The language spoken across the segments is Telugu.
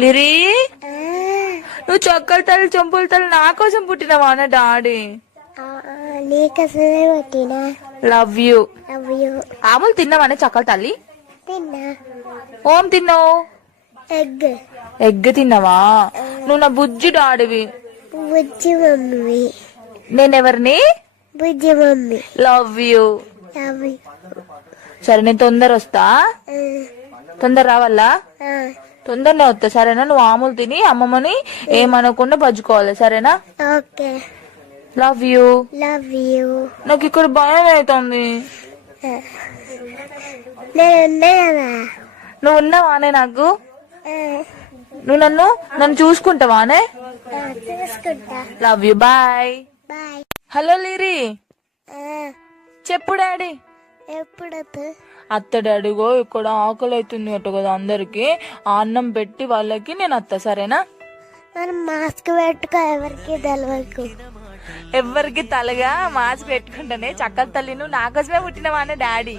లిరి, నువ్వు చొక్కల తల్లి చంపుల తల్లి నా కోసం పుట్టినవా అన్న డాడీ? నీకోసమే పుట్టినా. Love you. Love you. ఆములు తిన్నావానే చక్కల తల్లి? తిన్నా. ఓం తిన్నావు? ఎగ్. ఎగ్ తిన్నావా? నువ్వు నా బుజ్జి డాడీవి. బుజ్జి మమ్మీ. నేనెవరిని? బుజ్జి mummy. Love you. Love you. సరే నేను తొందర వస్తా. తొందర రావాలా? తొందరనే వస్తా సరేనా? నువ్వు ఆములు తిని అమ్మమ్మని ఏమనకుండా బజ్జుకోవాలి సరేనా? Okay. Love you. Love you. నాకు ఇక్కడ భయం అవుతుంది. నువ్వు ఉన్నావానే నాకు? నువ్వు నన్ను చూసుకుంటావానే? చూసుకుంటా. Love you. Bye. Bye. Hello Liri, చెప్పు డాడీ. ఎప్పుడు అత్త డాడీగో ఇక్కడ ఆకలి అవుతుంది అట కదా అందరికి, అన్నం పెట్టి వాళ్ళకి నేను అత్త సరేనా? మనం మాస్క్ పెట్టుకో, ఎవరికి తెలవకు. ఎవరికి తలగా మాస్క్ పెట్టుకుంటానే చక్కల తల్లి నువ్వు నా కోసమే పుట్టినవా అనే డాడీ?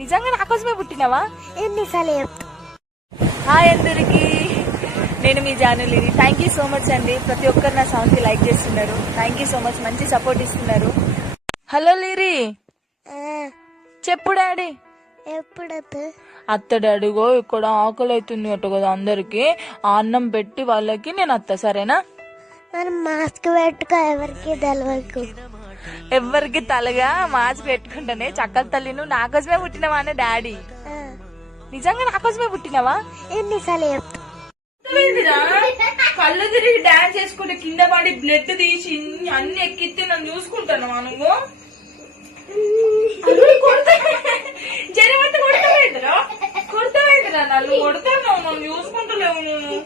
నిజంగా నా కోసమే పుట్టినవా? ఎన్నిసార్లు చెప్తా. హాయ్ అందరికి, నేను మీ జానులి. థ్యాంక్ యూ సో మచ్ అండి. ప్రతి ఒక్కరు నా సాంగ్ కి లైక్ చేస్తున్నారు. థ్యాంక్ యూ సో మచ్, మంచి సపోర్ట్ ఇస్తున్నారు. హలో లిరి, చెప్పు డాడీ. ఎప్పుడు అత్త డాడీగో ఇక్కడ ఆకలి అవుతుంది అట కదా అందరికి, అన్నం పెట్టి వాళ్ళకి నేను అత్త సరేనా? మనం మాస్క్ పెట్టుకో, ఎవరికి తెలవకు. ఎవరికి తలగా మాస్క్ పెట్టుకుంటానే చక్కల తల్లి నువ్వు నా కోసమే పుట్టినవా అనే డాడీ? నిజంగా నా కోసమే పుట్టినవా? ఎన్నిసార్లు చెప్తా. కళ్ళు తిరిగి డాన్స్ చేసుకుంటే కింద పడి బ్లడ్ తీసి అన్ని ఎక్కితే నన్ను చూసుకుంటాను నువ్వు. జరమంతా కొడతావేంద్రా, కొడతావేంద్రా, నన్ను కొడతాను, నన్ను చూసుకుంటలేవు నువ్వు.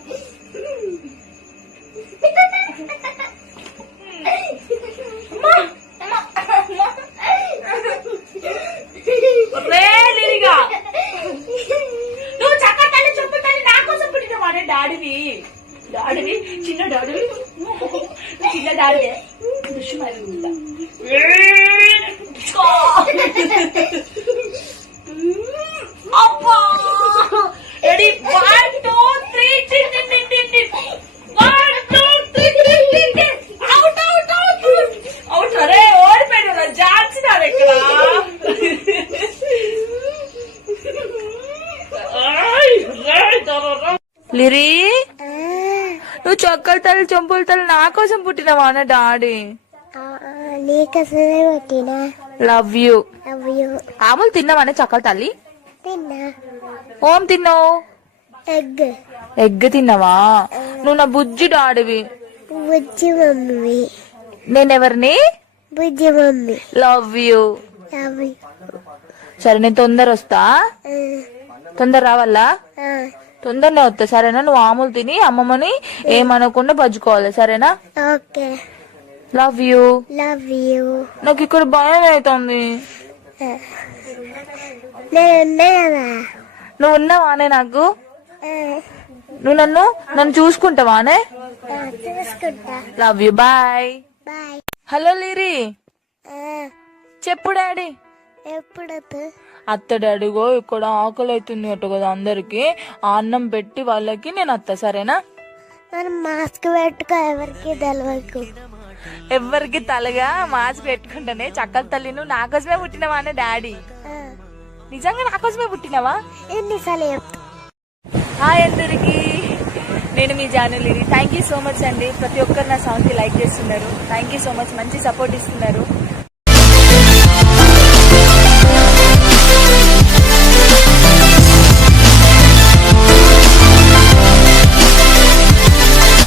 నువ్వు చక్కగా తల్లి చెప్పు తల్లి నా కోసం పుట్టిన డాడీవి. డాడీవి, చిన్న డాడీవి, చిన్న డాడీ అబ్బా. Ready, 1 2 3 1 2 3 out out out out. అరే ఓడిపోయినా జాన్సినారు ఇక్కడ. లిరి, నువ్వు చొక్కల తల్లి చంపుల తల్లి నా కోసం పుట్టినవా అన్న డాడీ? నీకోసమే పుట్టినా. Love you. Love you. ఆములు తిన్నావానే చక్కల తల్లి? తిన్నా. ఓం తిన్నావు? ఎగ్. ఎగ్ తిన్నావా? నువ్వు నా బుజ్జి డాడీవి. బుజ్జి మమ్మీ. నేనెవరిని? బుజ్జి mummy. Love you. Love you. సరే నేను తొందర వస్తా. తొందర రావాలా? తొందరనే వస్తా సరేనా? నువ్వు ఆములు తిని అమ్మమ్మని ఏమనకుండా బజ్జుకోవాలి సరేనా? Okay. Love you. Love you. నాకు ఇక్కడ భయం అవుతుంది. నువ్వు ఉన్నావానే నాకు? నువ్వు నన్ను చూసుకుంటావానే? చూసుకుంటా. Love you. Bye. Bye. Hello Liri, చెప్పు డాడీ. ఎప్పుడు అత్త డాడీగో ఇక్కడ ఆకలి అవుతుంది అట కదా అందరికి, అన్నం పెట్టి వాళ్ళకి నేను అత్త సరేనా? మనం మాస్క్ పెట్టుకో, ఎవరికి తెలవకు. ఎవరికి తలగా మాస్క్ పెట్టుకుంటానే చక్కల తల్లి నువ్వు నా కోసమే పుట్టినవా అనే డాడీ? నిజంగా నా కోసమే పుట్టినవా? ఎన్నిసార్లు చెప్తా. హాయ్ అందరికి, నేను మీ జానులి. థ్యాంక్ యూ సో మచ్ అండి. ప్రతి ఒక్కరు నా సాంగ్ కి లైక్ చేస్తున్నారు. థ్యాంక్ యూ సో మచ్, మంచి సపోర్ట్ ఇస్తున్నారు.